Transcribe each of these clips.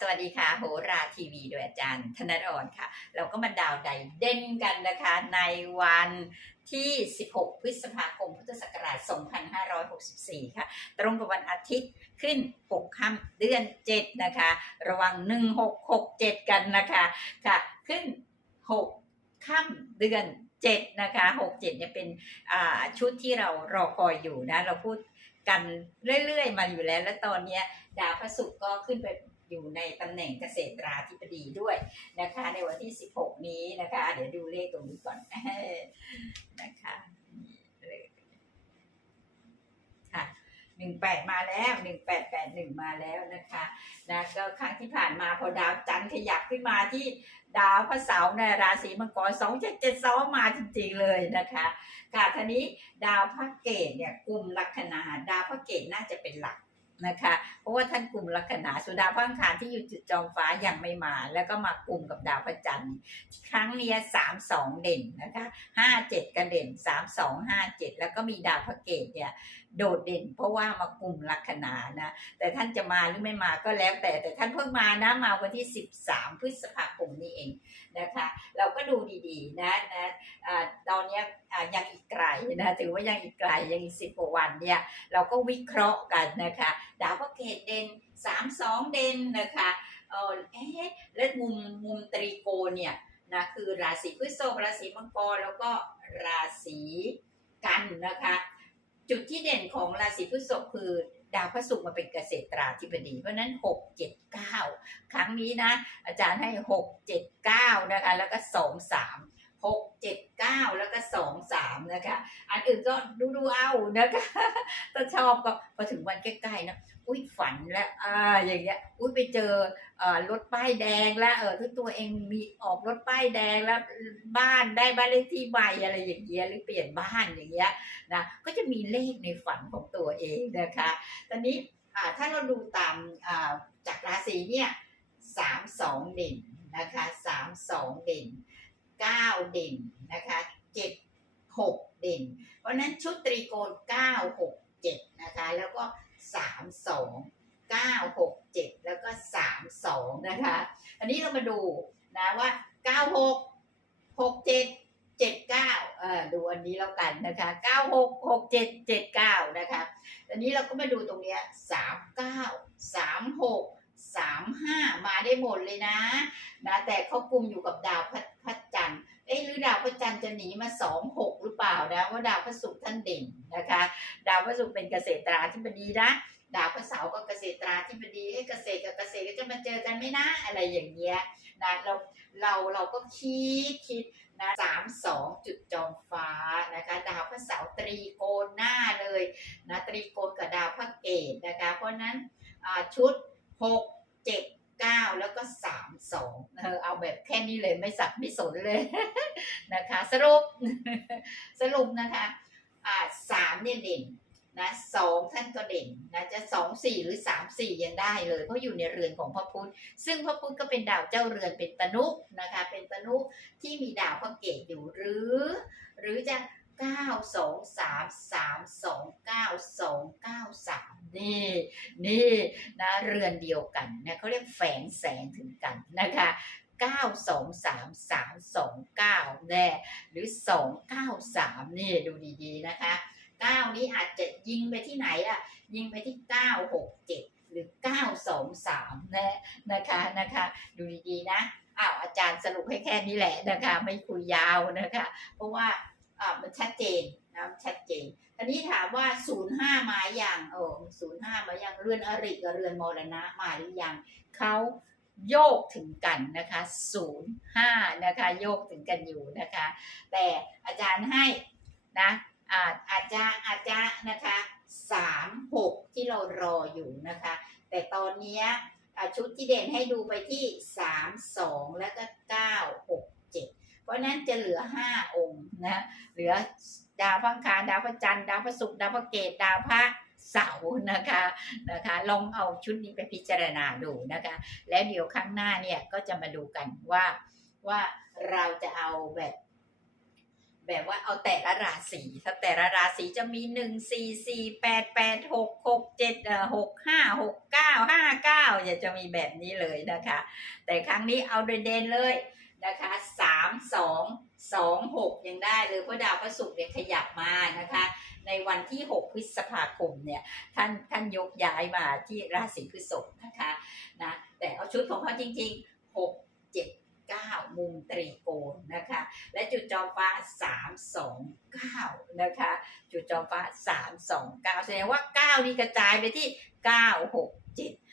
สวัสดีค่ะโหราทีวีโดยอาจารย์ธนดอ่อนค่ะ เราก็มาดาวไดเด่นกันนะคะ ในวันที่ 16 พฤษภาคม พุทธศักราช 2564 ค่ะ ตรงกับวันอาทิตย์ขึ้น 6 ค่ำเดือน 7 นะคะ ระวัง 1667 กันนะคะค่ะ ขึ้น 6 ค่ำเดือน 7 นะคะ67เนี่ยเป็นอ่าชุดที่เรารอคอยอยู่นะ เราพูดกันเรื่อยๆ มาอยู่แล้ว และตอนเนี้ยดาวพระศุกร์ก็ขึ้นไป อยู่ในตำแหน่งเกษตราธิบดีด้วยนะคะ ในวันที่ 16 นี้นะคะ เดี๋ยวดูเลขตรงนี้ก่อนนะคะเลขค่ะหนึ่งแปดมาแล้วหนึ่งแปดแปดหนึ่งมาแล้วนะคะนะก็ครั้งที่ผ่านมาพอดาวจันทร์ขยับขึ้นมาที่ดาวพระเสาร์ในราศีมังกรสองเจ็ดเจ็ดสองมาจริงๆเลยนะคะค่ะทีนี้ดาวพระเกตเนี่ยกลุ่มลัคนาดาวพระเกตน่าจะเป็นหลัก นะคะ เพราะว่าท่านกลุ่มลัคนาสุดาพังคารที่อยู่จุดจอมฟ้ายังไม่มา แล้วก็มากลุ่มกับดาวพระจันทร์ครั้งนี้สามสองเด่นนะคะห้าเจ็ดกระเด่นสามสองห้าเจ็ดแล้วก็มีดาวพระเกตเนี่ยโดดเด่น เพราะว่ามากลุ่มลัคนานะแต่ท่านจะมาหรือไม่มาก็แล้วแต่แต่ท่านเพิ่งมานะมาวันที่สิบสามพฤษภาคมนี้เองนะคะ เราก็ดูดีๆนะนะอาตอนนี้อ่ายังอีกไกลนะถือว่ายังอีกไกลยังอีกสิบกว่าวันเนี่ยเราก็วิเคราะห์กันนะคะ ดาวพระเกตเด่นสามสองเด่นนะคะเออเอ๊ะแล้วมุมมุมตรีโกณเนี่ยนะคือราศีพฤษภราศีมังกรแล้วก็ราศีกันนะคะ จุดที่เด่นของราศีพฤษภคือดาวพระศุกร์มาเป็นเกษตราธิบดี เพราะฉะนั้น 6 7 9 ครั้งนี้นะ อาจารย์ให้ 6 7 9 นะคะ แล้วก็ 2 3 6 7 9แล้วก็2 3นะคะ อันอื่นก็ดูดูเอานะคะถ้าชอบก็พอถึงวันใกล้ๆนะอุ้ยฝันแล้วอ่าอย่างเงี้ยอุ้ยไปเจอรถป้ายแดงแล้วเออที่ตัวเองมีออกรถป้ายแดงแล้วบ้านได้บ้านเลขที่ใหม่อะไรอย่างเงี้ยหรือเปลี่ยนบ้านอย่างเงี้ยนะก็จะมีเลขในฝันของตัวเองนะคะตอนนี้อ่าถ้าเราดูตามอ่าจากราศีเนี่ยสามสองเด่นนะคะสามสองเด่น เก้าเด่นนะคะเจ็ดหกเด่น เพราะนั้นชุดตรีโกณเก้าหกเจ็ดนะคะ แล้วก็สามสองเก้าหกเจ็ดแล้วก็สามสองนะคะ อันนี้เรามาดูนะว่าเก้าหกหกเจ็ดเจ็ดเก้าเออดูอันนี้แล้วกันนะคะเก้าหกหกเจ็ดเจ็ดเก้านะคะอันนี้เราก็มาดูตรงเนี้ยสามเก้าสามหกสามห้ามาได้หมดเลยนะนะ แต่เขากลุ่มอยู่กับดาวพือดาวพระจันทร์จะหนีมาสองหกหรือเปล่านะว่าดาวพระศุกร์ท่านเด่นนะคะ ดาวพระศุกร์เป็นเกษตราธิบดีนะดาวพระเสาร์ก็เกษตราธิบดีให้เกษตรกับเกษตรก็จะมาเจอกันไหมนะอะไรอย่างเงี้ยนะเราเราเราก็คิดคิดนะสามสองจุดจอมฟ้านะคะดาวพระเสาร์ตรีโกณหน้าเลยนะตรีโกณกับดาวพระเกตนะคะ เพราะนั้นชุดหกเจ็ด ก้าแล้วก็สามสองเออเอาแบบแค่นี้เลยไม่สับไม่สนเลยนะคะ สรุปสรุปนะคะอ่าสามเนี่ยเด่นนะสองท่านก็เด่นนะจะสองสี่หรือสามสี่ยังได้เลย เพราะอยู่ในเรือนของพระพุธซึ่งพระพุธก็เป็นดาวเจ้าเรือนเป็นตนุนะคะ เป็นตนุที่มีดาวพระเกตอยู่หรือ หรือจะ เก้าสองสามสามสองเก้าสองเก้าสามนี่ นี่นะเรือนเดียวกันนะเขาเรียกแฝงแสงถึงกันนะคะ9 2 3 3 2 9แน่หรือ 2 9 3 นี่ดูดีๆนะคะ 9 นี้อาจจะยิงไปที่ไหนอะ ยิงไปที่ 9 6 7 หรือ 9 2 3นะนะคะนะคะ ดูดีๆนะอ้าวอาจารย์สรุปให้แค่นี้แหละนะคะ ไม่คุยยาวนะคะ เพราะว่า อ่ามันชัดเจนนะชัดเจนทีนี้ถามว่า05มาอย่างเออ05มาอย่างเรือนอริกับเรือนมรณะมาหรือยังเขาโยกถึงกันนะคะ05นย์ห้านะคะโยกถึงกันอยู่นะคะ แต่อาจารย์ให้นะอาอาจจะอาจจะนะคะ36ที่เรารออยู่นะคะ แต่ตอนนี้ชุดที่เด่นให้ดูไปที่3 2แล้วก็9 6 7 เพราะนั้นจะเหลือ5องค์นะเหลือดาวพระอังคารดาวพระจันทร์ดาวพระศุกร์ดาวพระเกตดาวพระเสาร์นะคะนะคะ ลองเอาชุดนี้ไปพิจารณาดูนะคะ แล้วเดี๋ยวครั้งหน้าเนี่ยก็จะมาดูกันว่าว่าเราจะเอาแบบแบบว่าเอาแต่ละราศีถ้าแต่ละราศีจะมีหนึ่งสี่สี่แปดแปดหกหกเจ็ดเออหกห้าหกเก้าห้าเก้าอย่าจะมีแบบนี้เลยนะคะ แต่ครั้งนี้เอาเด่นเลย นะคะสามสองสองหกยังได้เลยเพราะดาวพระศุกร์เนี่ยขยับมานะคะ ในวันที่ 6 พฤษภาคมเนี่ยท่านท่านยกย้ายมาที่ราศีพฤษภนะคะนะแต่เอาชุดของเขาจริง ๆ 6 7 9 มุมตรีโกณนะคะ และจุดจอมฟ้า 3 2 9 นะคะ จุดจอมฟ้า 3 2 9 แสดงว่า 9 นี่กระจายไปที่ 9 6 7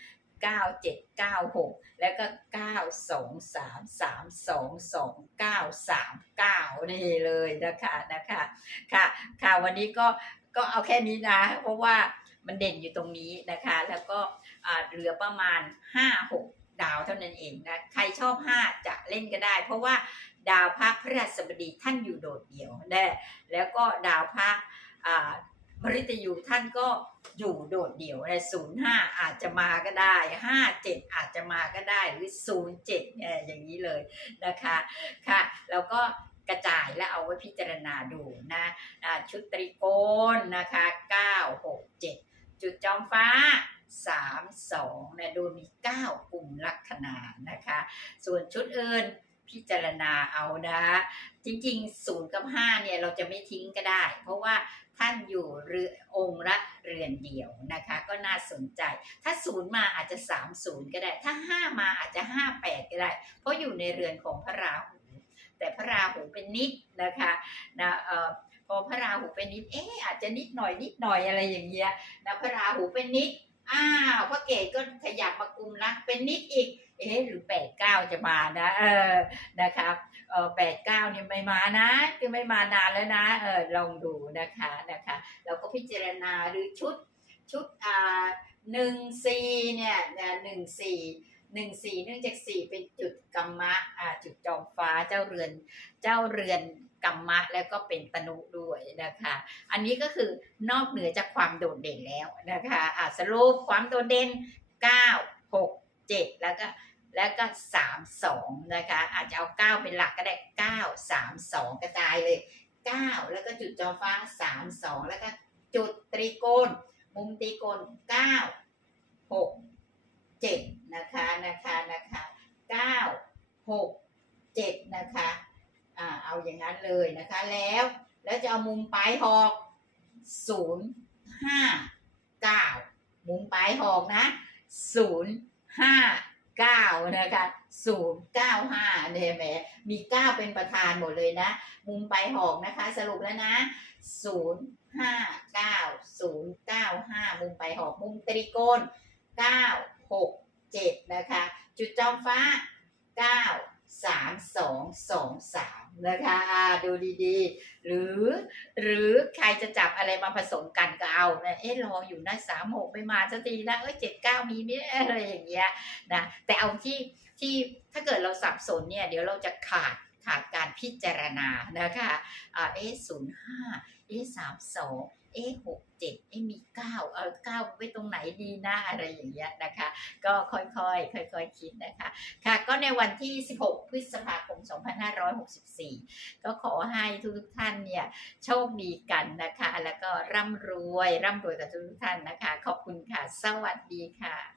9 7 9 6 แล้วก็ 9 2 3 3 2 2 9 3 9 นี่เลยนะคะนะคะค่ะค่ะวันนี้ก็ก็เอาแค่นี้นะ เพราะว่ามันเด่นอยู่ตรงนี้นะคะ แล้วก็อ่าเหลือประมาณ 5 6ดาวเท่านั้นเองนะใครชอบ 5 จะเล่นก็ได้ เพราะว่าดาวพระพฤหัสบดีท่านอยู่โดดเดี่ยวน่แล้วก็ดาวพระอ่า มฤตยูท่านก็อยู่โดดเดี่ยวในศูนย์ห้าอาจจะมาก็ได้ห้าเจ็ดอาจจะมาก็ได้หรือศูนย์เจ็ดเนี่ยอย่างนี้เลยนะคะค่ะแล้วก็กระจายและเอาไว้พิจารณาดูนะชุดตรีโกณนะคะเก้าหกเจ็ดจุดจอมฟ้าสามสองนะดูมีเก้ากลุ่มลัคนานะคะ ส่วนชุดอื่น พิจารณาเอานะจริงๆศูนย์กับห้าเนี่ยเราจะไม่ทิ้งก็ได้ เพราะว่าท่านอยู่เรือองค์ละเรือนเดียวนะคะ ก็น่าสนใจ ถ้าศูนย์มาอาจจะสามศูนย์ก็ได้ ถ้าห้ามาอาจจะห้าแปดก็ได้ เพราะอยู่ในเรือนของพระราหูแต่พระราหูเป็นนิดนะคะนะเอ่อพอพระราหูเป็นนิดเอ๊ะอาจจะนิดหน่อยนิดหน่อยอะไรอย่างเงี้ยนะพระราหูเป็นนิด อ้าวพระเกศก็ขยับมากุมรักเป็นนิดอีก เอ๊ะหรือแปดเก้าจะมานะเออนะครับเออแปดเก้าเนี่ยไม่มานะคือไม่มานานแล้วนะเออลองดูนะคะนะคะเราก็พิจารณาหรือชุดชุดอ่าหนึ่งสี่เนี่ยหนึ่งสี่หนึ่งสี่เนื่องจากสี่เป็นจุดกรรมะอ่าจุดจอมฟ้าเจ้าเรือนเจ้าเรือน กรรมะแล้วก็เป็นตนุด้วยนะคะ อันนี้ก็คือนอกเหนือจากความโดดเด่นแล้วนะคะอ่าสรุปความโดดเด่นเก้าหกเจ็ดแล้วก็แล้วก็สามสองนะคะ อาจจะเอาเก้าเป็นหลักก็ได้เก้าสามสองกระจายเลยเก้าแล้วก็จุดจอฟ้าสามสองแล้วก็จุดตรีโกณมุมตรีโกณเก้าหกเจ็ดนะคะนะคะนะคะเก้าหกเจ็ดนะคะ อ่าเอาอย่างนั้นเลยนะคะแล้ว แล้วจะเอามุมปลายหอกศูนย์ห้าเก้ามุมปลายหอกนะศูนย์ห้าเก้านะคะศูนย์เก้าห้าเนี่ยแหมมีเก้าเป็นประธานหมดเลยนะ มุมไปหอกนะคะ สรุปแล้วนะศูนย์ห้าเก้าศูนย์เก้าห้ามุมไปหอกมุมตรีโกณเก้าหกเจ็ดนะคะ จุดจอมฟ้าเก้า สามสองสองสามนะคะดูดีๆ หรือหรือใครจะจับอะไรมาผสมกันก็เอานะเอ๊ะรออยู่นะสามหกไม่มาสักทีนะเอ้ยเจ็ดเก้ามีไหมอะไรอย่างเงี้ยนะแต่เอาที่ที่ถ้าเกิดเราสับสนเนี่ยเดี๋ยวเราจะขาดขาดการพิจารณานะคะอ่าเอ๊ะศูนย์ห้าเอ๊ะสามสอง เอ๊ะหกเจ็ดเอ๊ะมีเก้าเออเก้าไว้ตรงไหนดีนะอะไรอย่างเงี้ยนะคะ ก็ค่อยๆค่อยๆคิดนะคะ ค่ะก็ในวันที่ 16 พฤษภาคม 2564 ก็ขอให้ทุกๆท่านเนี่ยโชคดีกันนะคะ แล้วก็ร่ำรวยร่ำรวยกับทุกๆท่านนะคะ ขอบคุณค่ะ สวัสดีค่ะ